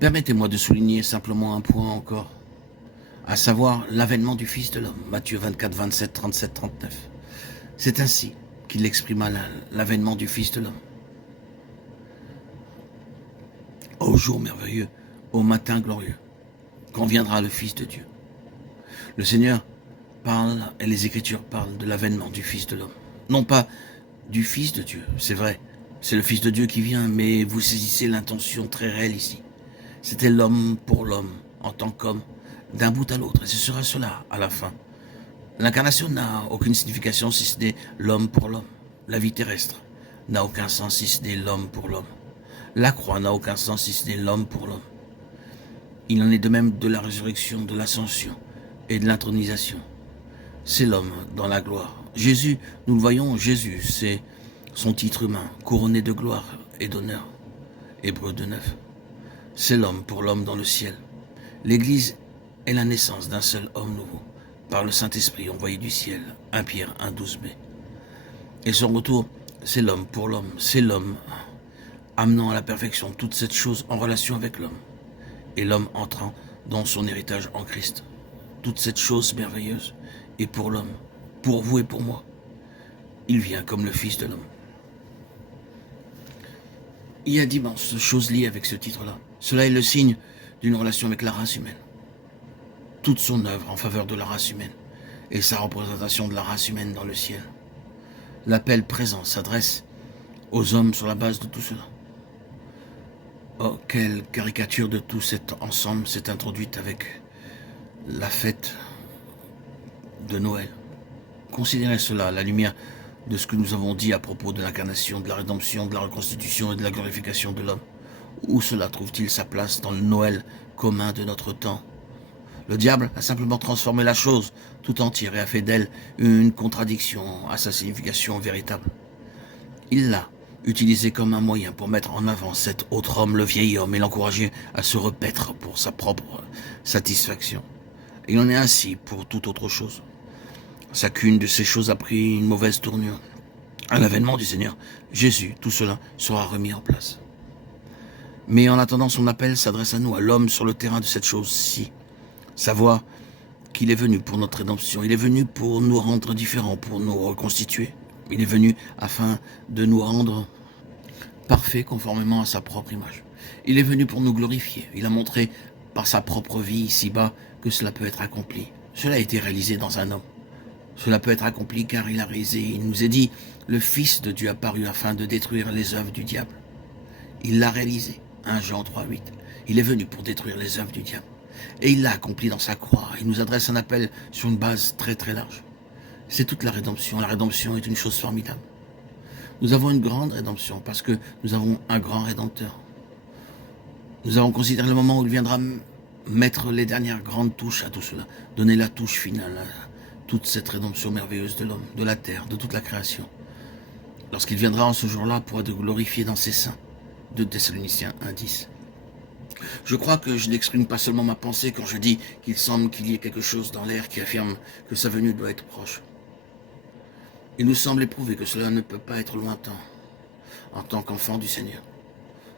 Permettez-moi de souligner simplement un point encore, à savoir l'avènement du Fils de l'homme, Matthieu 24, 27, 37, 39. C'est ainsi qu'il exprima l'avènement du Fils de l'homme. Au jour merveilleux, au matin glorieux, quand viendra le Fils de Dieu. Le Seigneur parle, et les Écritures parlent de l'avènement du Fils de l'homme. Non pas du Fils de Dieu, c'est vrai, c'est le Fils de Dieu qui vient, mais vous saisissez l'intention très réelle ici. C'était l'homme pour l'homme, en tant qu'homme, d'un bout à l'autre, et ce sera cela à la fin. L'incarnation n'a aucune signification si ce n'est l'homme pour l'homme. La vie terrestre n'a aucun sens si ce n'est l'homme pour l'homme. La croix n'a aucun sens si ce n'est l'homme pour l'homme. Il en est de même de la résurrection, de l'ascension et de l'intronisation. C'est l'homme dans la gloire. Jésus, nous le voyons, Jésus, c'est son titre humain, couronné de gloire et d'honneur. Hébreux 2, 9. C'est l'homme pour l'homme dans le ciel. L'Église est la naissance d'un seul homme nouveau, par le Saint-Esprit envoyé du ciel, 1 Pierre 1, 12b. Et son retour, c'est l'homme pour l'homme, c'est l'homme amenant à la perfection toute cette chose en relation avec l'homme, et l'homme entrant dans son héritage en Christ. Toute cette chose merveilleuse est pour l'homme, pour vous et pour moi. Il vient comme le Fils de l'homme. Il y a d'immenses choses liées avec ce titre-là. Cela est le signe d'une relation avec la race humaine. Toute son œuvre en faveur de la race humaine et sa représentation de la race humaine dans le ciel. L'appel présent s'adresse aux hommes sur la base de tout cela. Oh, quelle caricature de tout cet ensemble s'est introduite avec la fête de Noël. Considérez cela à la lumière de ce que nous avons dit à propos de l'incarnation, de la rédemption, de la reconstitution et de la glorification de l'homme. Où cela trouve-t-il sa place dans le Noël commun de notre temps? Le diable a simplement transformé la chose tout entière et a fait d'elle une contradiction à sa signification véritable. Il l'a utilisé comme un moyen pour mettre en avant cet autre homme, le vieil homme, et l'encourager à se repaître pour sa propre satisfaction. Et il en est ainsi pour toute autre chose. Chacune de ces choses a pris une mauvaise tournure. À l'avènement du Seigneur Jésus, tout cela sera remis en place. Mais en attendant, son appel s'adresse à nous, à l'homme sur le terrain de cette chose-ci. Savoir qu'il est venu pour notre rédemption. Il est venu pour nous rendre différents, pour nous reconstituer. Il est venu afin de nous rendre parfaits conformément à sa propre image. Il est venu pour nous glorifier. Il a montré par sa propre vie ici-bas que cela peut être accompli. Cela a été réalisé dans un homme. Cela peut être accompli car il a réalisé. Il nous est dit, le Fils de Dieu apparut afin de détruire les œuvres du diable. Il l'a réalisé. 1 Jean 3, 8. Il est venu pour détruire les œuvres du diable. Et il l'a accompli dans sa croix. Il nous adresse un appel sur une base très très large. C'est toute la rédemption. La rédemption est une chose formidable. Nous avons une grande rédemption parce que nous avons un grand Rédempteur. Nous avons considéré le moment où il viendra mettre les dernières grandes touches à tout cela. Donner la touche finale à toute cette rédemption merveilleuse de l'homme, de la terre, de toute la création. Lorsqu'il viendra en ce jour-là pour être glorifié dans ses saints. 2 Thessaloniciens 1, 10. Je crois que je n'exprime pas seulement ma pensée quand je dis qu'il semble qu'il y ait quelque chose dans l'air qui affirme que sa venue doit être proche. Il nous semble éprouver que cela ne peut pas être lointain. En tant qu'enfants du Seigneur,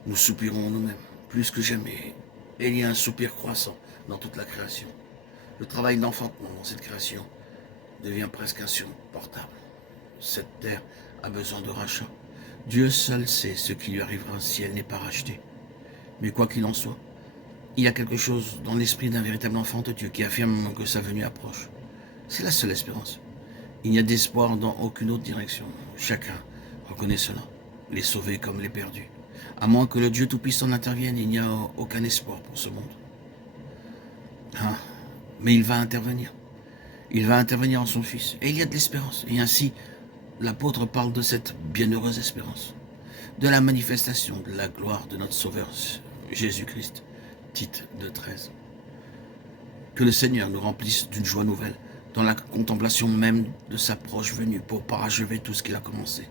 nous soupirons nous-mêmes, plus que jamais, et il y a un soupir croissant dans toute la création. Le travail d'enfantement dans cette création devient presque insupportable. Cette terre a besoin de rachat. Dieu seul sait ce qui lui arrivera si elle n'est pas rachetée. Mais quoi qu'il en soit, il y a quelque chose dans l'esprit d'un véritable enfant de Dieu qui affirme que sa venue approche. C'est la seule espérance. Il n'y a d'espoir dans aucune autre direction. Chacun reconnaît cela, les sauvés comme les perdus. À moins que le Dieu Tout-Puissant n'intervienne, il n'y a aucun espoir pour ce monde. Mais il va intervenir. Il va intervenir en son Fils. Et il y a de l'espérance. Et ainsi, l'apôtre parle de cette bienheureuse espérance, de la manifestation de la gloire de notre Sauveur Jésus-Christ. Tite 2,13. Que le Seigneur nous remplisse d'une joie nouvelle dans la contemplation même de sa proche venue pour parachever tout ce qu'il a commencé.